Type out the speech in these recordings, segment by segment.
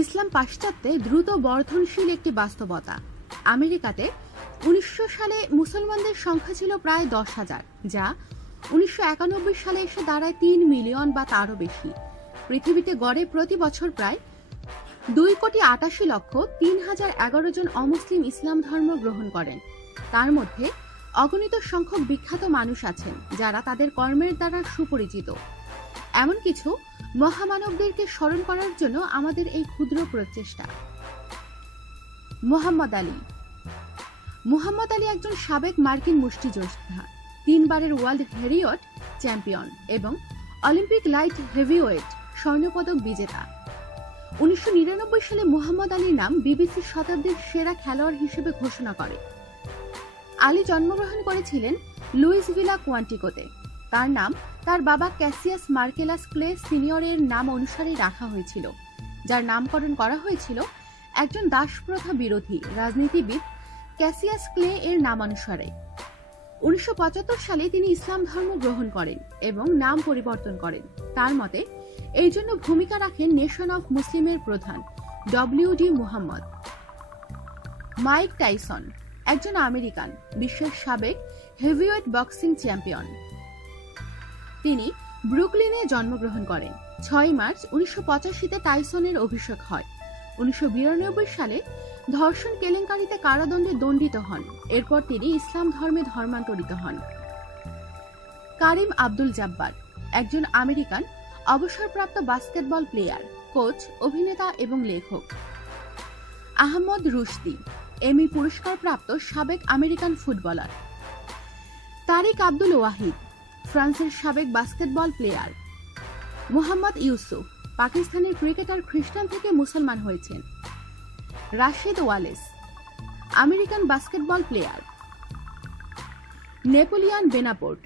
ইসলাম পাশ্চাত্যে দ্রুত বর্ধনশীল একটি বাস্তবতা। আমেরিকাতে 1900 সালে মুসলমানদের সংখ্যা ছিল প্রায় 10,000, যা 1991 সালে এসে দাঁড়ায় 3 মিলিয়ন বা তারও বেশি। পৃথিবীতে গড়ে প্রতি বছর প্রায় 2,88,03,011 জন অমুসলিম ইসলাম ধর্ম গ্রহণ করেন। তার মধ্যে অগণিত সংখ্যক বিখ্যাত মানুষ আছেন যারা তাদের কর্মের দ্বারা সুপরিচিত। এমন কিছু মহামানবদেরকে স্মরণ করার জন্য আমাদের এই ক্ষুদ্র প্রচেষ্টা। মুহাম্মদ আলী। মুহাম্মদ আলী একজন সাবেক মার্কিন মুষ্টিযোদ্ধা, 3 বারের ওয়ার্ল্ড হেভিওয়েট চ্যাম্পিয়ন এবং অলিম্পিক লাইট হেভিওয়েট স্বর্ণপদক বিজেতা। 1999 সালে মুহাম্মদ আলীর নাম বিবিসি শতাব্দীর সেরা খেলোয়াড় হিসেবে ঘোষণা করে। আলী জন্মগ্রহণ করেছিলেন লুইসভিলা, কোয়ান্টিকোতে। তার নাম তার বাবা ক্যাসিয়াস মার্কেলাস ক্লে সিনিয়রের নাম অনুসারেই রাখা হয়েছিল, যার নামকরণ করা হয়েছিল একজন দাসপ্রথা বিরোধী রাজনীতিবিদ ক্যাসিয়াস ক্লে এর নামানুসারে। 1975 সালে তিনি ইসলাম ধর্ম গ্রহণ করেন এবং নাম পরিবর্তন করেন। তার মতে এই জন্য ভূমিকা রাখেন নেশন অফ মুসলিমের প্রধান ডব্লিউ.ডি. মুহাম্মদ। মাইক টাইসন একজন আমেরিকান, বিশ্বের সাবেক হেভিওয়েট বক্সিং চ্যাম্পিয়ন। তিনি ব্রুকলিনে জন্মগ্রহণ করেন। 6 মার্চ 1985-তে টাইসনের অভিষেক হয়। 1992 সালে ধর্ষণ কেলেঙ্কারিতে কারাদণ্ডে দণ্ডিত হন। এরপর তিনি ইসলাম ধর্মে ধর্মান্তরিত হন। কারিম আব্দুল জাব্বার একজন আমেরিকান অবসরপ্রাপ্ত বাস্কেটবল প্লেয়ার, কোচ, অভিনেতা এবং লেখক। আহমদ রুশদি এমি পুরস্কারপ্রাপ্ত সাবেক আমেরিকান ফুটবলার। তারিক আব্দুল ওয়াহিদ ফ্রান্সের সাবেক বাস্কেটবল প্লেয়ার। মোহাম্মদ ইউসুফ পাকিস্তানের ক্রিকেটার, খ্রিস্টান থেকে মুসলমান হয়েছেন। Rasheed Wallace American basketball player. Napoleon Bonaparte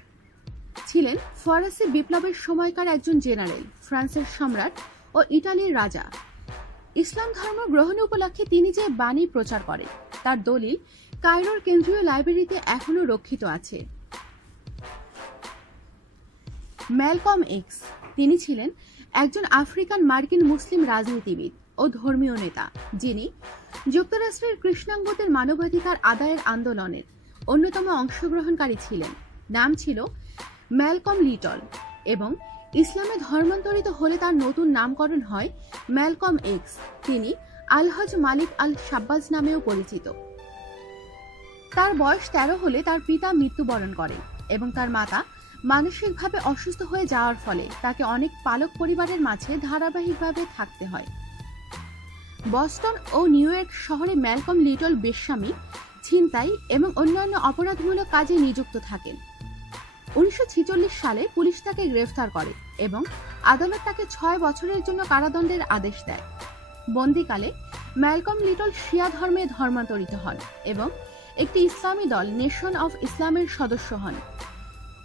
ছিলেন ফরাসি বিপ্লবের সময়কার একজন জেনারেল, ফ্রান্সের সম্রাট ও ইটালির রাজা। ইসলাম ধর্ম গ্রহণ উপলক্ষে তিনি যে বাণী প্রচার করেন তার দলিল কায়রোর কেন্দ্রীয় লাইব্রেরিতে এখনো রক্ষিত আছে। ম্যালকম এক্স তিনি ছিলেন একজন আফ্রিকান মার্কিন মুসলিম রাজনীতিবিদ ও ধর্মীয় নেতা, যিনি যুক্তরাষ্ট্রের কৃষ্ণাঙ্গদের মানবাধিকার আদায়ের আন্দোলনের অন্যতম অংশগ্রহণকারী ছিলেন। নাম ছিল ম্যালকম লিটল এবং ইসলামে ধর্মান্তরিত হলে তার নতুন নামকরণ হয় ম্যালকম এক্স। তিনি আলহজ মালিক আল শাব্বাজ নামেও পরিচিত। তার বয়স 13 হলে তার পিতা মৃত্যুবরণ করেন এবং তার মাতা মানসিকভাবে অসুস্থ হয়ে যাওয়ার ফলে তাকে অনেক পালক পরিবারের মাঝে ধারাবাহিকভাবে থাকতে হয়। বস্টন ও নিউ ইয়র্ক শহরে ম্যালকম লিটল বেশ্যামি, ছিনতাই এবং অন্যান্য অপরাধমূলক কাজে নিযুক্ত থাকেন। 1946 সালে পুলিশ তাকে গ্রেফতার করে এবং আদালত তাকে 6 বছরের জন্য কারাদণ্ডের আদেশ দেয়। বন্দিকালে ম্যালকম লিটল শিয়া ধর্মে ধর্মান্তরিত হন এবং একটি ইসলামী দল নেশন অফ ইসলামের সদস্য হন।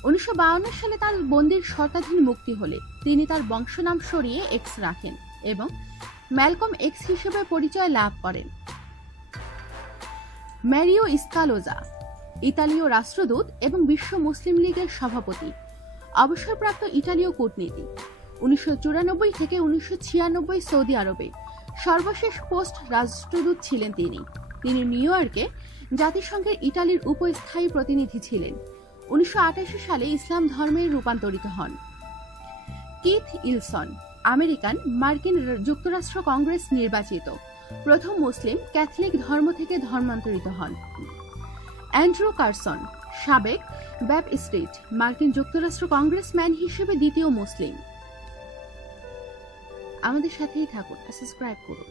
1952 সালে তার বন্দির শর্তাধীন মুক্তি হলে তিনি তার বংশনাম সরিয়ে এক্স রাখেন এবং ম্যালকম এক্স হিসেবে পরিচয় লাভ করেন। ম্যারিও স্কালোজা ইতালীয় রাষ্ট্রদূত এবং বিশ্ব মুসলিম লীগের সভাপতি, অবসরপ্রাপ্ত ইতালীয় কূটনীতিক। 1994 থেকে 1996 সৌদি আরবে সর্বশেষ পোস্ট রাষ্ট্রদূত ছিলেন তিনি। নিউ ইয়র্কে জাতিসংঘের ইতালির উপস্থায়ী প্রতিনিধি ছিলেন। 1988 সালে ইসলাম ধর্মে রূপান্তরিত হন। কিথ ইলসন আমেরিকান মার্কিন যুক্তরাষ্ট্র কংগ্রেস নির্বাচিত প্রথম মুসলিম ক্যাথলিক ধর্ম থেকে ধর্মান্তরিত হন। অ্যান্ড্রু কারসন সাবেক ব্যাপটিস্ট মার্কিন যুক্তরাষ্ট্র কংগ্রেসম্যান হিসেবে দ্বিতীয় মুসলিম। আমাদের সাথেই থাকুন, সাবস্ক্রাইব করুন।